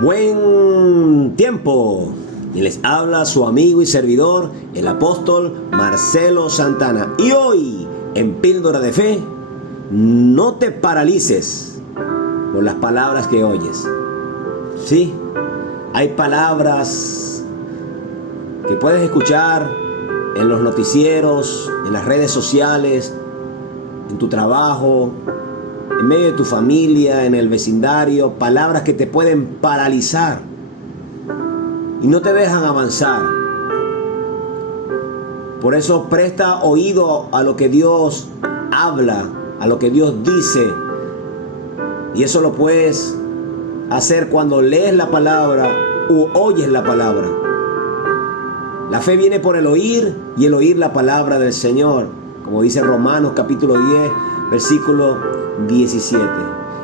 Buen tiempo. Y les habla su amigo y servidor, el apóstol Marcelo Santana. Y hoy, en Píldora de Fe, no te paralices por las palabras que oyes. Sí, hay palabras que puedes escuchar en los noticieros, en las redes sociales, en tu trabajo, en medio de tu familia, en el vecindario, palabras que te pueden paralizar y no te dejan avanzar. Por eso presta oído a lo que Dios habla, a lo que Dios dice. Y eso lo puedes hacer cuando lees la palabra u oyes la palabra. La fe viene por el oír y el oír la palabra del Señor, como dice Romanos capítulo 10, versículo 17.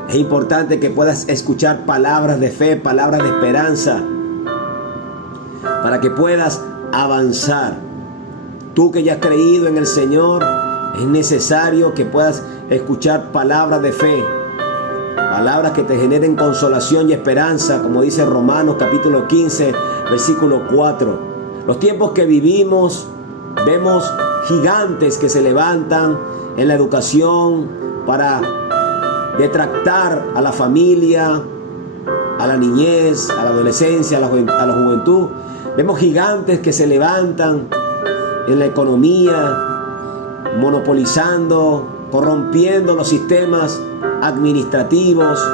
Es importante que puedas escuchar palabras de fe, palabras de esperanza, para que puedas avanzar. Tú que ya has creído en el Señor, es necesario que puedas escuchar palabras de fe, palabras que te generen consolación y esperanza, como dice Romanos capítulo 15, versículo 4. Los tiempos que vivimos, vemos gigantes que se levantan en la educación para detractar a la familia, a la niñez, a la adolescencia, a la juventud. Vemos gigantes que se levantan en la economía, monopolizando, corrompiendo los sistemas administrativos.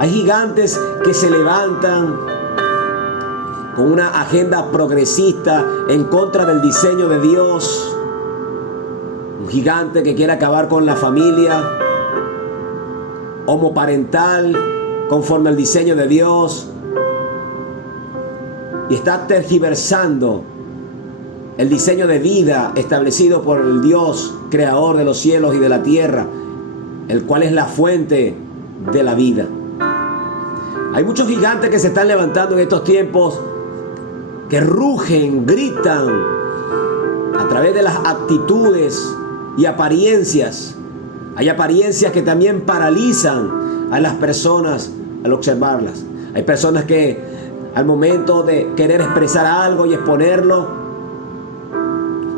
Hay gigantes que se levantan con una agenda progresista en contra del diseño de Dios. Un gigante que quiere acabar con la familia homoparental conforme al diseño de Dios, y está tergiversando el diseño de vida establecido por el Dios creador de los cielos y de la tierra, el cual es la fuente de la vida. Hay muchos gigantes que se están levantando en estos tiempos, que rugen, gritan a través de las actitudes y apariencias. Hay apariencias que también paralizan a las personas al observarlas. Hay personas que al momento de querer expresar algo y exponerlo,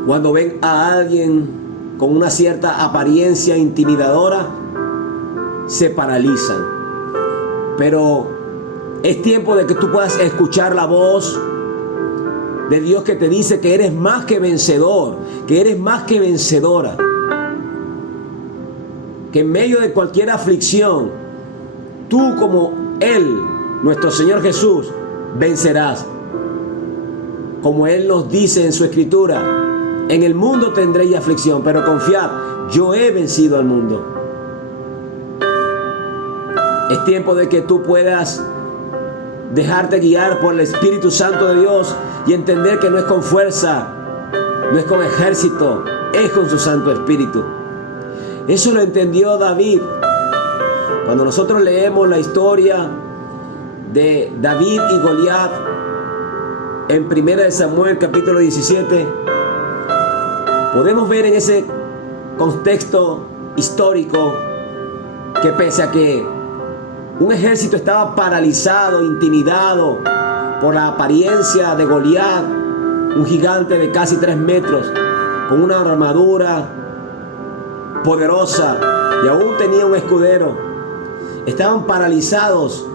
cuando ven a alguien con una cierta apariencia intimidadora, se paralizan. Pero es tiempo de que tú puedas escuchar la voz de Dios que te dice que eres más que vencedor, que eres más que vencedora, que en medio de cualquier aflicción, tú como Él, nuestro Señor Jesús, vencerás. Como Él nos dice en su Escritura: en el mundo tendréis aflicción, pero confiad, yo he vencido al mundo. Es tiempo de que tú puedas dejarte guiar por el Espíritu Santo de Dios y entender que no es con fuerza, no es con ejército, es con su Santo Espíritu. Eso lo entendió David. Cuando nosotros leemos la historia de David y Goliat en 1 Samuel capítulo 17, podemos ver en ese contexto histórico que pese a que un ejército estaba paralizado, intimidado por la apariencia de Goliat, un gigante de casi 3 metros, con una armadura poderosa, y aún tenía un escudero. Estaban paralizados.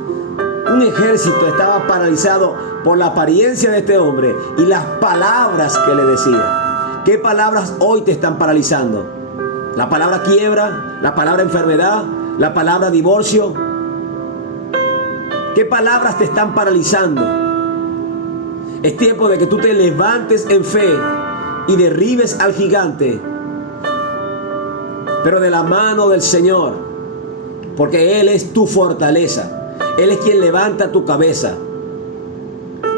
Un ejército estaba paralizado por la apariencia de este hombre y las palabras que le decía. ¿Qué palabras hoy te están paralizando? La palabra quiebra, la palabra enfermedad, la palabra divorcio. ¿Qué palabras te están paralizando? Es tiempo de que tú te levantes en fe y derribes al gigante, pero de la mano del Señor, porque Él es tu fortaleza. Él es quien levanta tu cabeza.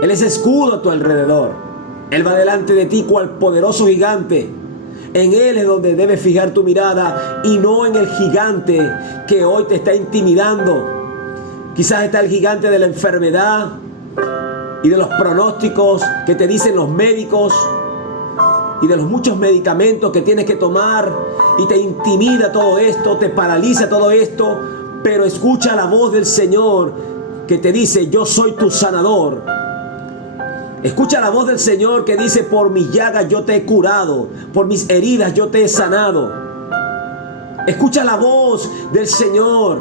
Él es escudo a tu alrededor. Él va delante de ti cual poderoso gigante. En Él es donde debes fijar tu mirada y no en el gigante que hoy te está intimidando. Quizás está el gigante de la enfermedad y de los pronósticos que te dicen los médicos y de los muchos medicamentos que tienes que tomar, y te intimida todo esto, te paraliza todo esto. Pero escucha la voz del Señor que te dice: yo soy tu sanador. Escucha la voz del Señor que dice: por mis llagas yo te he curado, por mis heridas yo te he sanado. Escucha la voz del Señor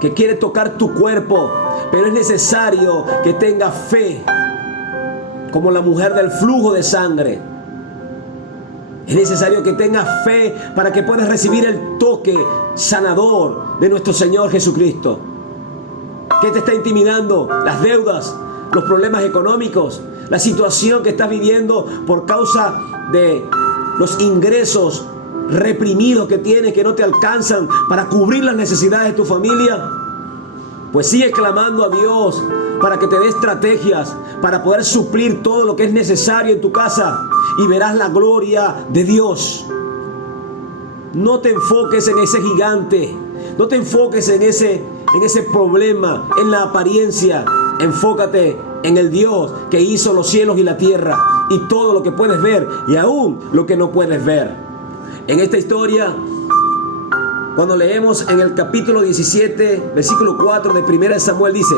que quiere tocar tu cuerpo, pero es necesario que tengas fe, como la mujer del flujo de sangre. Es necesario que tengas fe para que puedas recibir el toque sanador de nuestro Señor Jesucristo. ¿Qué te está intimidando? Las deudas, los problemas económicos, la situación que estás viviendo por causa de los ingresos reprimidos que tienes, que no te alcanzan para cubrir las necesidades de tu familia. Pues sigue clamando a Dios para que te dé estrategias para poder suplir todo lo que es necesario en tu casa, y verás la gloria de Dios. No te enfoques en ese gigante, no te enfoques en ese problema, en la apariencia. Enfócate en el Dios que hizo los cielos y la tierra, y todo lo que puedes ver y aún lo que no puedes ver. En esta historia, cuando leemos en el capítulo 17, versículo 4 de 1 Samuel, dice: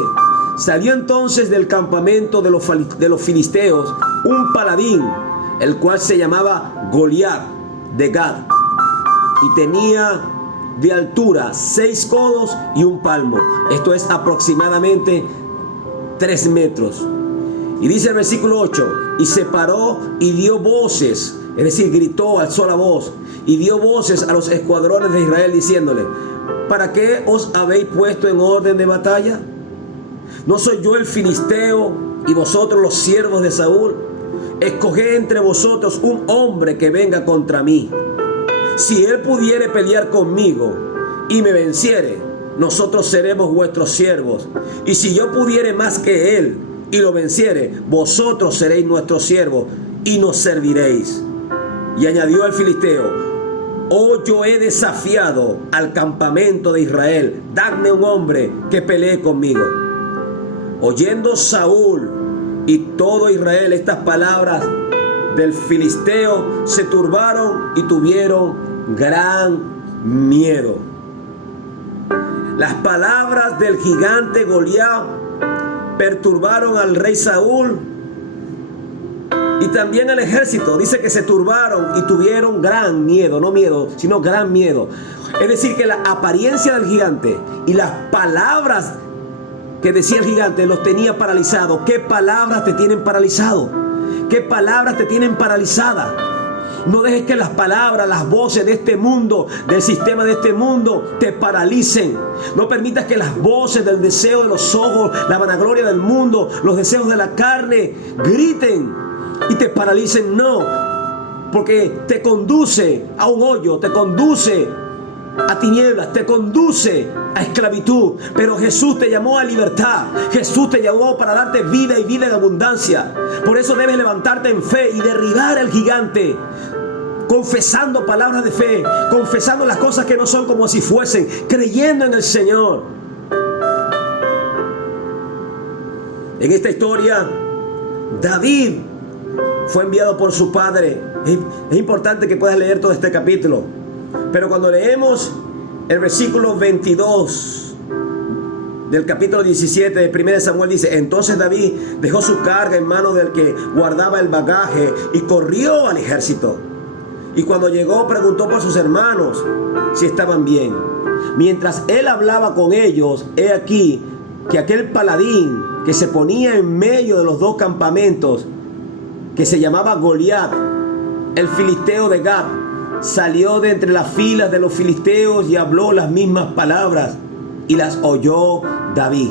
salió entonces del campamento de los filisteos un paladín, el cual se llamaba Goliat de Gat, y tenía de altura 6 codos y 1 palmo. Esto es aproximadamente 3 metros. Y dice el versículo 8: y se paró y dio voces, es decir, gritó, alzó la voz y dio voces a los escuadrones de Israel, diciéndole: ¿para qué os habéis puesto en orden de batalla? ¿No soy yo el filisteo y vosotros los siervos de Saúl? Escoged entre vosotros un hombre que venga contra mí. Si él pudiere pelear conmigo y me venciere, nosotros seremos vuestros siervos. Y si yo pudiere más que él y lo venciere, vosotros seréis nuestros siervos y nos serviréis. Y añadió el filisteo: oh, yo he desafiado al campamento de Israel, dadme un hombre que pelee conmigo. Oyendo Saúl y todo Israel estas palabras del filisteo, se turbaron y tuvieron gran miedo. Las palabras del gigante Goliat perturbaron al rey Saúl y también al ejército. Dice que se turbaron y tuvieron gran miedo, no miedo, sino gran miedo. Es decir, que la apariencia del gigante y las palabras que decía el gigante los tenía paralizados. ¿Qué palabras te tienen paralizado? ¿Qué palabras te tienen paralizada? No dejes que las palabras, las voces de este mundo, del sistema de este mundo, te paralicen. No permitas que las voces del deseo de los ojos, la vanagloria del mundo, los deseos de la carne, griten y te paralicen. No, porque te conduce a un hoyo, te conduce a tinieblas, te conduce a esclavitud. Pero Jesús te llamó a libertad. Jesús te llamó para darte vida y vida en abundancia. Por eso debes levantarte en fe y derribar al gigante, confesando palabras de fe, confesando las cosas que no son como si fuesen, creyendo en el Señor. En esta historia, David fue enviado por su padre. Es importante que puedas leer todo este capítulo. Pero cuando leemos el versículo 22 del capítulo 17 de 1 Samuel, dice: entonces David dejó su carga en manos del que guardaba el bagaje y corrió al ejército. Y cuando llegó, preguntó por sus hermanos si estaban bien. Mientras él hablaba con ellos, he aquí que aquel paladín que se ponía en medio de los dos campamentos, que se llamaba Goliat, el filisteo de Gat, salió de entre las filas de los filisteos y habló las mismas palabras, y las oyó David.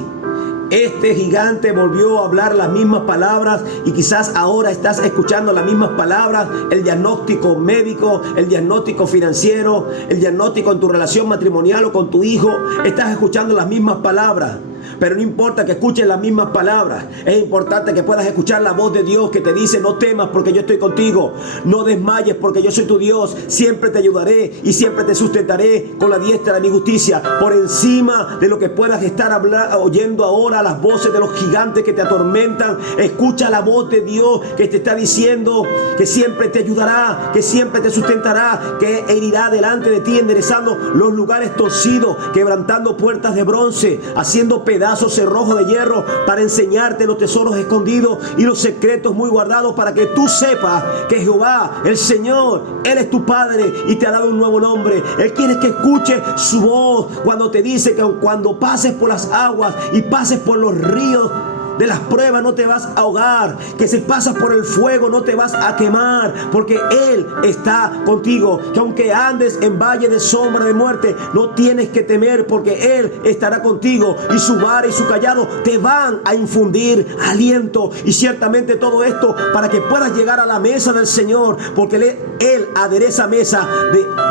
Este gigante volvió a hablar las mismas palabras, y quizás ahora estás escuchando las mismas palabras. El diagnóstico médico, el diagnóstico financiero, el diagnóstico en tu relación matrimonial o con tu hijo, estás escuchando las mismas palabras. Pero no importa que escuches las mismas palabras, es importante que puedas escuchar la voz de Dios que te dice: no temas porque yo estoy contigo, no desmayes porque yo soy tu Dios, siempre te ayudaré y siempre te sustentaré con la diestra de mi justicia. Por encima de lo que puedas estar oyendo ahora, las voces de los gigantes que te atormentan, escucha la voz de Dios que te está diciendo que siempre te ayudará, que siempre te sustentará, que irá delante de ti enderezando los lugares torcidos, quebrantando puertas de bronce, haciendo pedazos pedazos cerrojos de hierro para enseñarte los tesoros escondidos y los secretos muy guardados, para que tú sepas que Jehová, el Señor, Él es tu Padre y te ha dado un nuevo nombre. Él quiere que escuches su voz cuando te dice que cuando pases por las aguas y pases por los ríos de las pruebas no te vas a ahogar, que si pasas por el fuego no te vas a quemar, porque Él está contigo. Que aunque andes en valle de sombra de muerte, no tienes que temer, porque Él estará contigo, y su vara y su callado te van a infundir aliento. Y ciertamente todo esto para que puedas llegar a la mesa del Señor, porque Él adereza mesa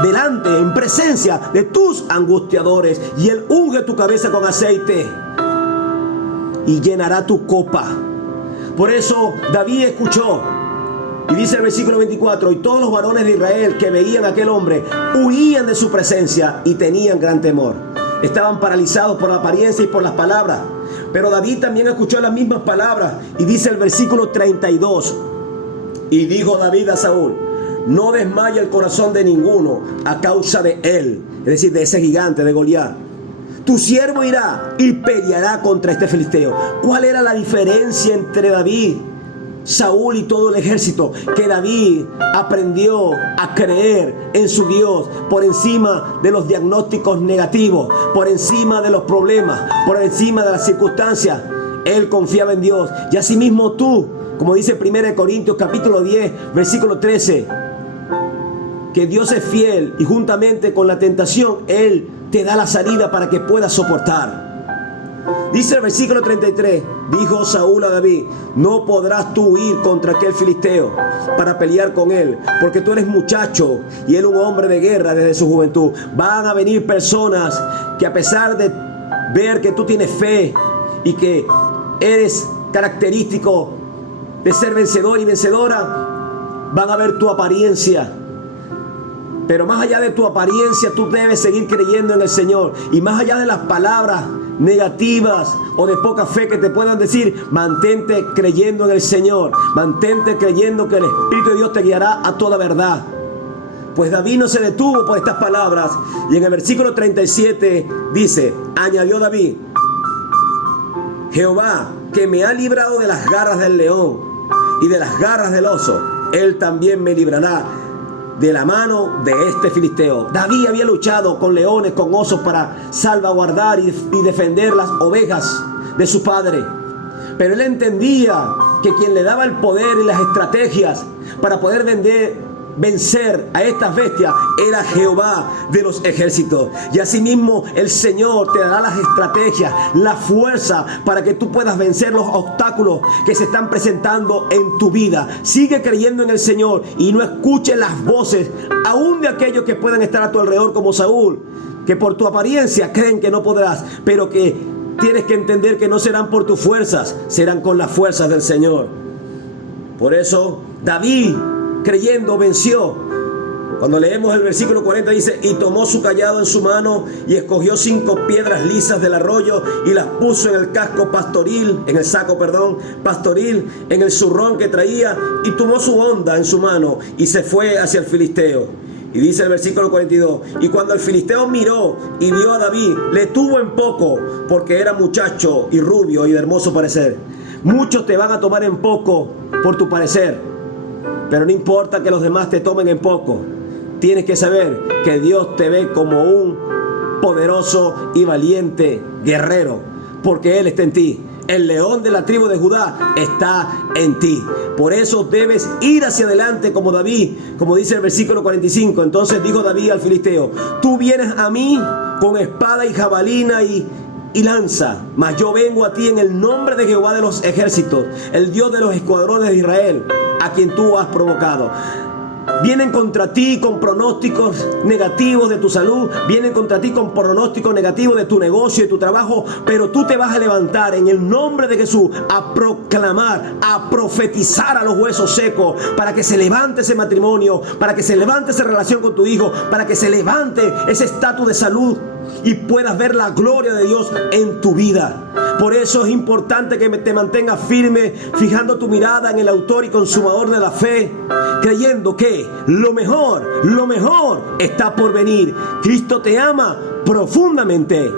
delante, en presencia de tus angustiadores, y Él unge tu cabeza con aceite y llenará tu copa. Por eso David escuchó, y dice el versículo 24: y todos los varones de Israel que veían a aquel hombre huían de su presencia y tenían gran temor. Estaban paralizados por la apariencia y por las palabras. Pero David también escuchó las mismas palabras, y dice el versículo 32: y dijo David a Saúl: no desmaye el corazón de ninguno a causa de él, es decir, de ese gigante, de Goliat. Tu siervo irá y peleará contra este filisteo. ¿Cuál era la diferencia entre David, Saúl y todo el ejército? Que David aprendió a creer en su Dios por encima de los diagnósticos negativos, por encima de los problemas, por encima de las circunstancias. Él confiaba en Dios. Y asimismo tú, como dice 1 Corintios capítulo 10, versículo 13, que Dios es fiel y juntamente con la tentación Él te da la salida para que puedas soportar. Dice el versículo 33: dijo Saúl a David: no podrás tú huir contra aquel filisteo para pelear con él, porque tú eres muchacho y él un hombre de guerra desde su juventud. Van a venir personas que, a pesar de ver que tú tienes fe y que eres característico de ser vencedor y vencedora, van a ver tu apariencia. Pero más allá de tu apariencia, tú debes seguir creyendo en el Señor. Y más allá de las palabras negativas o de poca fe que te puedan decir, mantente creyendo en el Señor. Mantente creyendo que el Espíritu de Dios te guiará a toda verdad. Pues David no se detuvo por estas palabras. Y en el versículo 37 dice, añadió David: Jehová, que me ha librado de las garras del león y de las garras del oso, Él también me librará de la mano de este filisteo. David había luchado con leones, con osos, para salvaguardar y defender las ovejas de su padre. Pero él entendía que quien le daba el poder y las estrategias para poder vencer a estas bestias era Jehová de los ejércitos. Y asimismo el Señor te dará las estrategias, la fuerza para que tú puedas vencer los obstáculos que se están presentando en tu vida. Sigue creyendo en el Señor y no escuches las voces aún de aquellos que puedan estar a tu alrededor, como Saúl, que por tu apariencia creen que no podrás, pero que tienes que entender que no serán por tus fuerzas, serán con las fuerzas del Señor. Por eso David, creyendo, venció. Cuando leemos el versículo 40 dice: y tomó su callado en su mano y escogió 5 piedras lisas del arroyo y las puso en el casco pastoril, en el saco, pastoril, en el zurrón que traía, y tomó su honda en su mano y se fue hacia el filisteo. Y dice el versículo 42: y cuando el filisteo miró y vio a David, le tuvo en poco, porque era muchacho y rubio y de hermoso parecer. Muchos te van a tomar en poco por tu parecer, pero no importa que los demás te tomen en poco. Tienes que saber que Dios te ve como un poderoso y valiente guerrero, porque Él está en ti. El león de la tribu de Judá está en ti. Por eso debes ir hacia adelante como David, como dice el versículo 45. Entonces dijo David al filisteo: tú vienes a mí con espada y jabalina y lanza, mas yo vengo a ti en el nombre de Jehová de los ejércitos, el Dios de los escuadrones de Israel, a quien tú has provocado. Vienen contra ti con pronósticos negativos de tu salud, vienen contra ti con pronósticos negativos de tu negocio y tu trabajo, pero tú te vas a levantar en el nombre de Jesús a proclamar, a profetizar a los huesos secos, para que se levante ese matrimonio, para que se levante esa relación con tu hijo, para que se levante ese estatus de salud y puedas ver la gloria de Dios en tu vida. Por eso es importante que te mantengas firme, fijando tu mirada en el autor y consumador de la fe, creyendo que lo mejor está por venir. Cristo te ama profundamente.